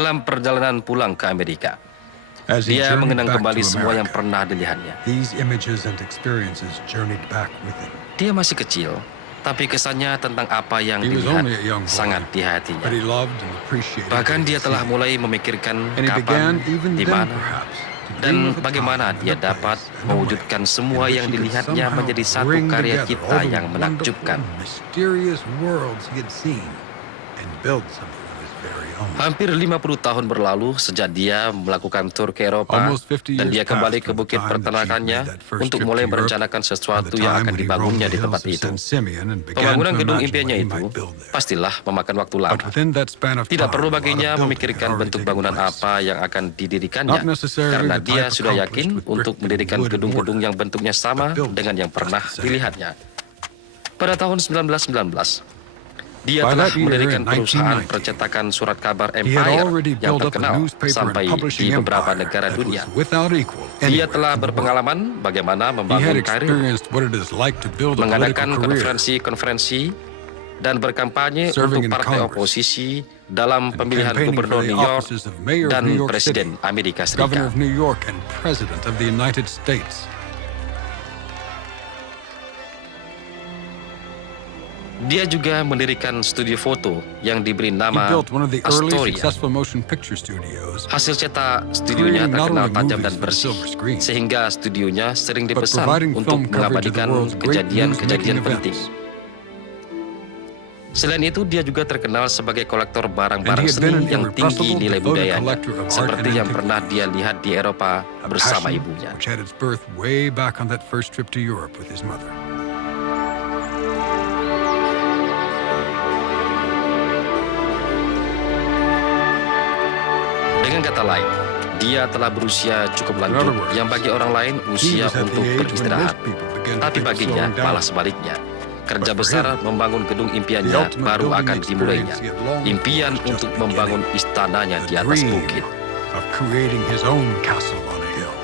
Dalam perjalanan pulang ke Amerika, As he dia journeyed mengenang back kembali to semua yang America, pernah dilihatnya. these images and experiences journeyed back with him. Dia masih kecil, tapi kesannya tentang apa yang He was dilihat only a young boy, sangat di hatinya. but he loved and appreciated Bahkan what dia he telah seen. mulai memikirkan And he began kapan, even di then mana, perhaps to dan dream of a bagaimana time dia and a dapat place and a way mewujudkan semua in which yang he could dilihatnya somehow menjadi satu bring karya together cipta all the yang menakjubkan. wonderful, mysterious worlds he had seen and build something of his very own. Hampir 50 tahun berlalu sejak dia melakukan tur ke Eropa Almost 50 dan years dia kembali passed ke from the bukit time the chief peternakannya made that first untuk trip mulai to Europe merencanakan to sesuatu the yang time akan when he dibangunnya roamed di the tempat hills of itu. San Simeon and began Pembangunan to gedung imagine impiannya what he itu might build there. pastilah memakan waktu lama. But within that span of Tidak time, perlu a lot of baginya building had memikirkan already bentuk taken bangunan place. apa yang akan didirikannya, Not necessarily karena the dia type sudah yakin accomplished with untuk brick mendirikan and wood and gedung-gedung mortar, yang bentuknya sama but built dengan yang pernah just the same. dilihatnya. Pada tahun 1919, dia By telah that year, mendirikan in perusahaan 1990, percetakan surat kabar he had Empire already yang built up a terkenal newspaper sampai and di publishing beberapa empire negara that dunia. was without equal Dia anywhere telah in the world. berpengalaman bagaimana He had membangun karir, experienced what it is like to build a political mengadakan career, konferensi-konferensi, dan berkampanye Serving untuk in partai Congress, oposisi dalam and pemilihan campaigning for gubernur the New York offices of mayor of dan New York City, presiden Amerika governor Serikat. of New York, and president of the United States. Dia juga mendirikan studio foto yang diberi He nama built one of the early Astoria. successful motion picture studios, Hasil cetak studionya creating not terkenal only tajam movies dan for the bersih, silver screen, sehingga studionya sering but dipesan providing untuk film coverage of the mengabadikan world's great kejadian-kejadian newsmaking penting. events. Selain itu, dia juga terkenal sebagai kolektor And barang-barang he had been seni an yang tinggi irrepressible, nilai devoted budayanya, collector of art seperti and yang pernah dia antiquities. lihat di Eropa A bersama passion ibunya. which had its birth way back on that first trip to Europe with his mother. Dengan kata lain, dia telah berusia cukup lanjut In other words, yang bagi orang lain He usia was at untuk the age when beristirahat. most people began to Tapi think of baginya slowing down. malah sebaliknya. Kerja But for besar him, membangun gedung the impiannya ultimate baru building akan dimulainya. experience he had longed for Impian was just untuk beginning. membangun istananya di The atas dream bukit. of creating his own castle on a hill.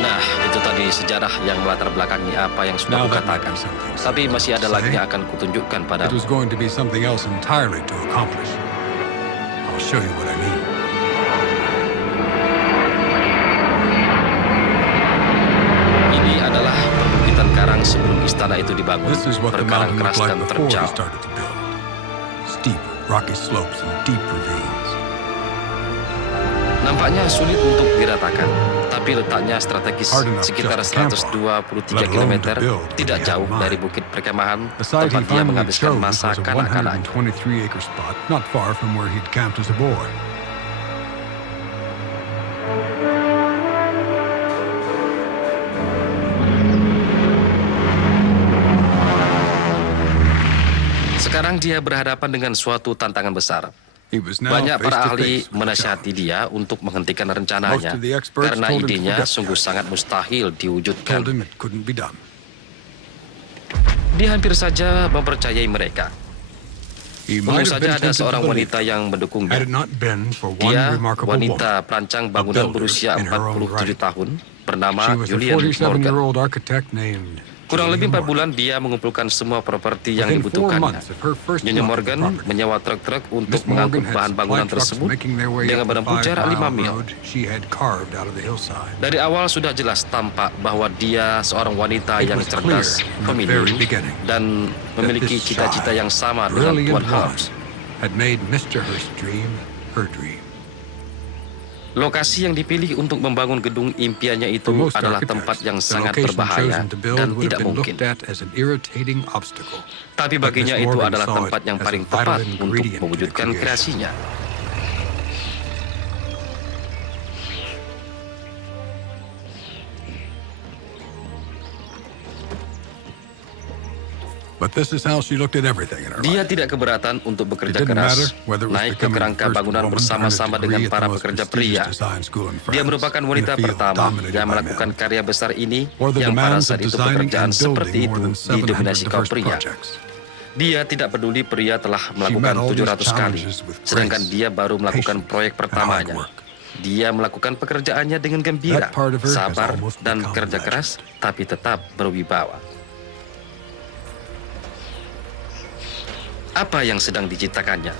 Nah, itu tadi sejarah yang melatar belakangi apa yang sudah Now that might kukatakan. be something Tapi masih ada lagi say. yang akan kutunjukkan It padamu. was going to be something else entirely to accomplish. I'll show you what I mean. Ini adalah perbukitan karang sebelum istana itu dibangun. This is what the Berkarang mountain keras looked like dan before he terjal. started to build. Steep, rocky slopes and deep ravines. Nampaknya sulit untuk diratakan, tapi letaknya strategis Hard enough sekitar just to camp on, 123 let alone km, to build tidak what he had jauh in mind. dari bukit perkemahan The site he tempat dia finally menghabiskan chose masa was a kanak-kanaknya. 123-acre spot not far from where he'd camped as a boy. Sekarang dia berhadapan dengan suatu tantangan besar. He was now Banyak face para to ahli face with the menasihati challenge. dia untuk menghentikan Most rencananya of the experts karena told him to idenya forget the sungguh idea. sangat mustahil Told diwujudkan. him it couldn't be done. Dia hampir saja mempercayai mereka. He Untung might have saja been ada tempted to seorang believe wanita yang had mendukungnya. it not been for one Dia remarkable woman. wanita perancang bangunan builder berusia in her own 47 right. tahun She bernama was a Julian Morgan. 47-year-old architect named Kurang lebih 4 Julian bulan dia mengumpulkan semua properti yang Within 4 dibutuhkannya. months of her first Nyonya look at the Morgan property, menyewa truk-truk untuk Miss Morgan mengangkut had bahan supply bangunan trucks tersebut making their way dengan up the menempuh jarak 5 5-mile mil. road she had carved out of the hillside. Dari awal sudah jelas tampak bahwa dia seorang wanita It yang was cerdas, clear from the very pemilih, beginning dan memiliki this cita-cita shy, yang sama dengan brilliant Tuan woman Herbst. had made Mr. Hearst's dream her dream. Lokasi yang dipilih untuk membangun gedung impiannya itu For most adalah architects, tempat yang the sangat location berbahaya chosen to build dan would tidak have been mungkin. looked at as an irritating obstacle. Tapi But baginya Miss itu Morgan adalah saw it tempat yang as a paling vital tepat untuk ingredient to the mewujudkan creation. kreasinya. But this is how she looked at everything in her Dia life. tidak keberatan untuk It bekerja didn't matter keras, whether it was naik ke becoming the kerangka first bangunan woman to earn a bersama-sama degree dengan at the para most pekerja prestigious pria. design school in Dia France, merupakan in a wanita field pertama dominated yang by melakukan men. karya besar ini Or the yang pada demands saat of itu designing pekerjaan and seperti building more itu than 700 didominasi kaum diverse pria. projects. Dia tidak peduli pria telah melakukan met all these 700 kali, challenges with sedangkan grace, dia baru melakukan patience, proyek and hard pertamanya. work. Dia melakukan pekerjaannya dengan gembira, That part of her has sabar, almost dan become kerja keras, tapi tetap berwibawa. Apa yang sedang diciptakannya?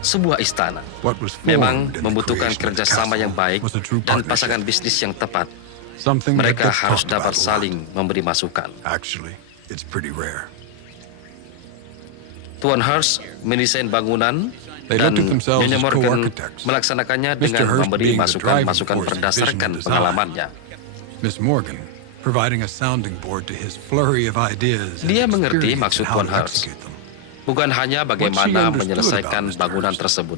Sebuah istana. What was Memang formed in the membutuhkan creation of the kerjasama yang castle baik was a true dan partnership. pasangan bisnis yang tepat. Something that Mereka gets harus talked dapat about a lot. saling memberi masukan. Actually, it's pretty rare. Tuan Hurst mendesain bangunan They dan looked at themselves Nyonya as Morgan co-architects. melaksanakannya Mr. dengan Hurst memberi being the masukan-masukan driving force of berdasarkan vision and design. pengalamannya. Miss Morgan providing a sounding board to his flurry of ideas and Dia mengerti experience maksud in how Tuan to Hurst. execute them. Bukan hanya bagaimana menyelesaikan bangunan tersebut,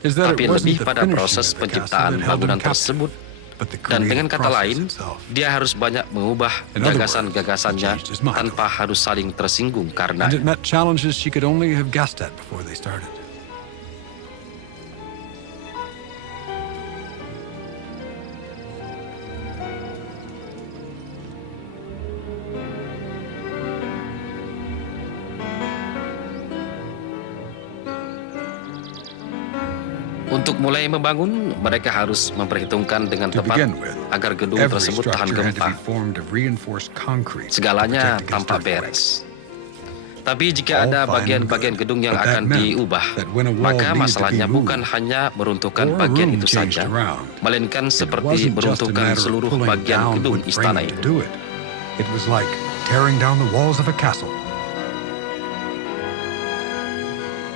Is that tapi it wasn't lebih the pada finishing proses of the castle penciptaan that held him bangunan captive, tersebut. but the Dan dengan creative kata process lain, itself. dia harus banyak mengubah In other gagasan-gagasannya words, he changed his mind. tanpa harus saling tersinggung And karena it met challenges she could only have guessed at before they started. untuk mulai membangun, mereka harus memperhitungkan dengan To tepat begin with, agar gedung every tersebut tahan structure had to gempa. be formed of reinforced concrete to Segalanya protect against tampak earthquakes. beres. Tapi jika All ada fine and bagian-bagian good, gedung yang but that akan meant diubah, that when a wall maka needed to be masalahnya moved, bukan hanya meruntuhkan or a bagian room itu changed saja, around, melainkan it seperti wasn't just a meruntuhkan matter of seluruh pulling bagian down gedung wood istana framing to itu. do it. It was like tearing down the walls of a castle.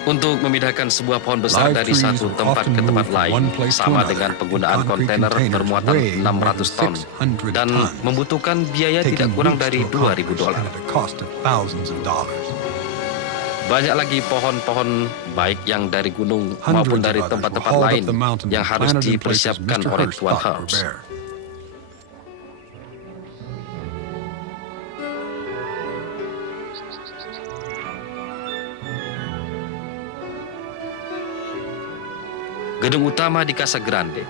Untuk memindahkan sebuah pohon besar Live dari trees satu were tempat often ke tempat moved from lain, one place to sama another dengan in penggunaan concrete kontainer containers bermuatan weighing more 600 ton than 600 dan tons, membutuhkan biaya tidak taking kurang weeks dari to accomplish $2.000. and at a cost of thousands of dollars. Banyak lagi pohon-pohon baik yang dari gunung Hundreds maupun of dari others tempat-tempat were hauled lain up the mountain yang and harus planted in places dipersiapkan Mr. oleh Hurst Tuan thought were Hurst. bare. Gedung utama di Casa Grande,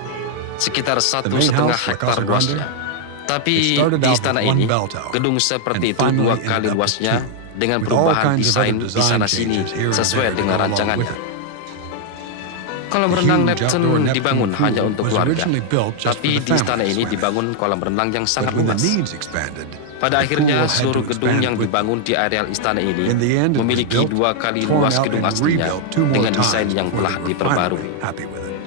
sekitar The main 1,5 house, La hektar Casa Grande, luasnya. it Tapi started di out istana with one ini, bell tower, gedung seperti and itu finally 2 ended kali up with luasnya two, dengan with all perubahan kinds of desain other di design sana-sini changes here and sesuai there dengan to go along rancangannya. with it. Kolam The renang huge Neptune outdoor Neptune dibangun pool hanya untuk was keluarga. originally built just Tapi for the di istana family to ini swim in. dibangun kolam renang yang sangat But when the luas. needs expanded, Pada the akhirnya, pool had to seluruh gedung expand yang with dibangun di areal istana ini In the end, it was memiliki built, 2 kali torn luas out, gedung and aslinya rebuilt 2 more dengan desain times yang before telah they were diperbarui. finally happy with it.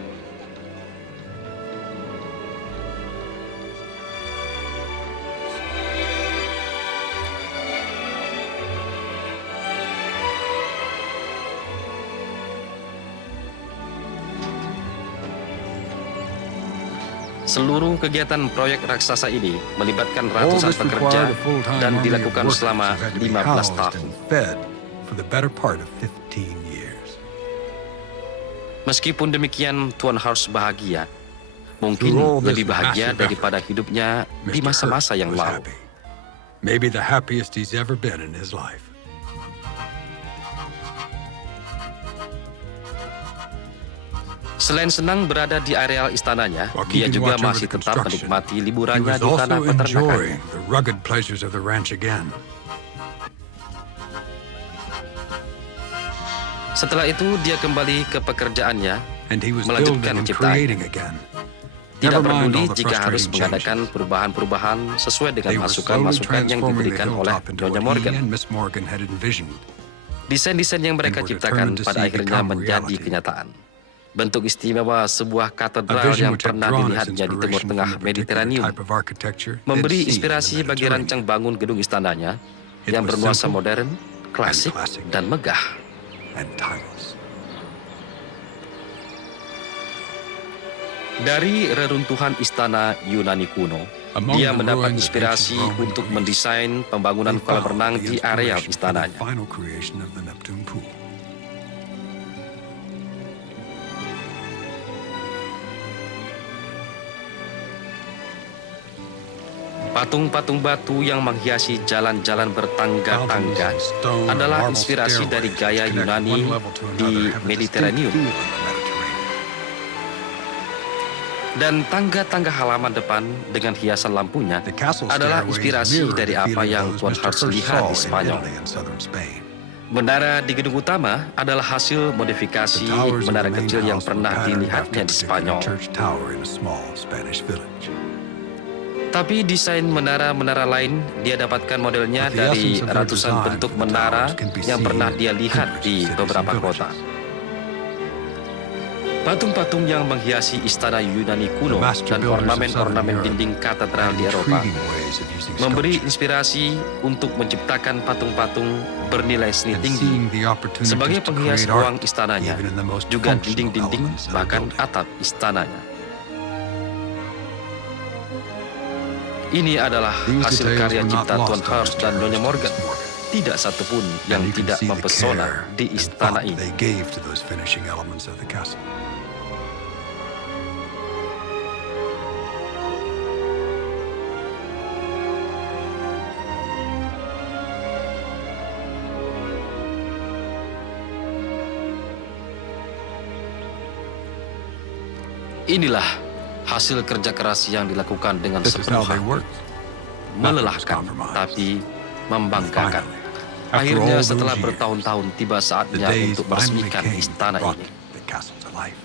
Seluruh kegiatan proyek raksasa ini melibatkan All ratusan this pekerja required a full-time dan army of dilakukan workers selama who had to be 15 housed tahun. and fed for the better part of 15 years. Meskipun demikian, Tuan Hurst bahagia. Through Mungkin all this lebih bahagia massive daripada hidupnya di Mr. masa-masa Hurst yang was lalu. happy. Maybe the happiest he's ever been in his life. Selain senang berada di areal istananya, While dia keeping juga watch over masih the tetap construction, menikmati he liburannya was di tanah also peternakannya. enjoying the rugged pleasures of the ranch again. Setelah itu, dia kembali ke pekerjaannya, And he was melanjutkan building and ciptaan. creating again. Tidak Never mind peduli all the jika harus frustrating mengadakan changes. perubahan-perubahan sesuai They dengan were slowly masukan-masukan yang transforming the diberikan oleh hilltop into Nyonya what he Morgan. and Miss Morgan had envisioned. Desain-desain yang mereka And were ciptakan determined to pada see akhirnya become menjadi reality. kenyataan. Bentuk istimewa sebuah A katedral vision yang which had pernah drawn its dilihatnya di Timur inspiration Tengah from the particular Mediterraneum type of architecture they'd memberi seen in the inspirasi bagi Mediterranean. rancang bangun gedung istananya It yang was bernuansa simple modern, klasik, classic. dan megah. And timeless. Dari reruntuhan istana Yunani kuno, Among dia the mendapat ruins of inspirasi ancient Rome and untuk Greece, mendesain pembangunan They kolam found renang the di areal inspiration for the istananya. final creation of the Neptune pool. Patung-patung batu yang menghiasi jalan-jalan bertangga-tangga Fountains, stone, adalah marble inspirasi dari stairways gaya which connect Yunani one level to di another have a distinct Mediterraneum. feel in the Mediterranean. Dan tangga-tangga halaman depan dengan hiasan lampunya The castle adalah stairways inspirasi mirror dari the apa feeling yang those Tuan Mr. Hurst Hurst lihat saw di in Spanyol. Italy and southern Spain. Menara di gedung utama adalah hasil The modifikasi towers of menara the main kecil yang house were pernah patterned dilihatnya after di a particular Spanyol. church tower in a small Spanish village. Tapi desain menara-menara lain dia dapatkan modelnya But the dari essence of their ratusan design bentuk for the menara towers can be yang seen pernah dia in lihat hundreds di of cities beberapa and kota. villages. Patung-patung yang menghiasi istana Yunani kuno The master dan builders of ornamen-ornamen Southern dinding katedral had di Eropa intriguing ways of using memberi sculpture inspirasi untuk menciptakan patung-patung bernilai seni and tinggi seeing the opportunities sebagai to penghias create ruang art istananya, even in the most juga functional dinding-dinding elements of the bahkan building. atap istananya. Ini adalah These hasil details karya were not cipta Tuan lost on Hurst dan Mr. Nyonya Hurst and Morgan. Miss Morgan. Tidak satupun yang And you can tidak see the mempesona care di and istana thought ini. they gave to those finishing elements of the castle. Inilah hasil kerja keras yang dilakukan dengan This is how sepenuh they hati. worked. Melelahkan, tapi membanggakan. Finally, after Akhirnya all setelah those years, bertahun-tahun tiba the saatnya days untuk finally meresmikan came istana brought ini. the castle to life.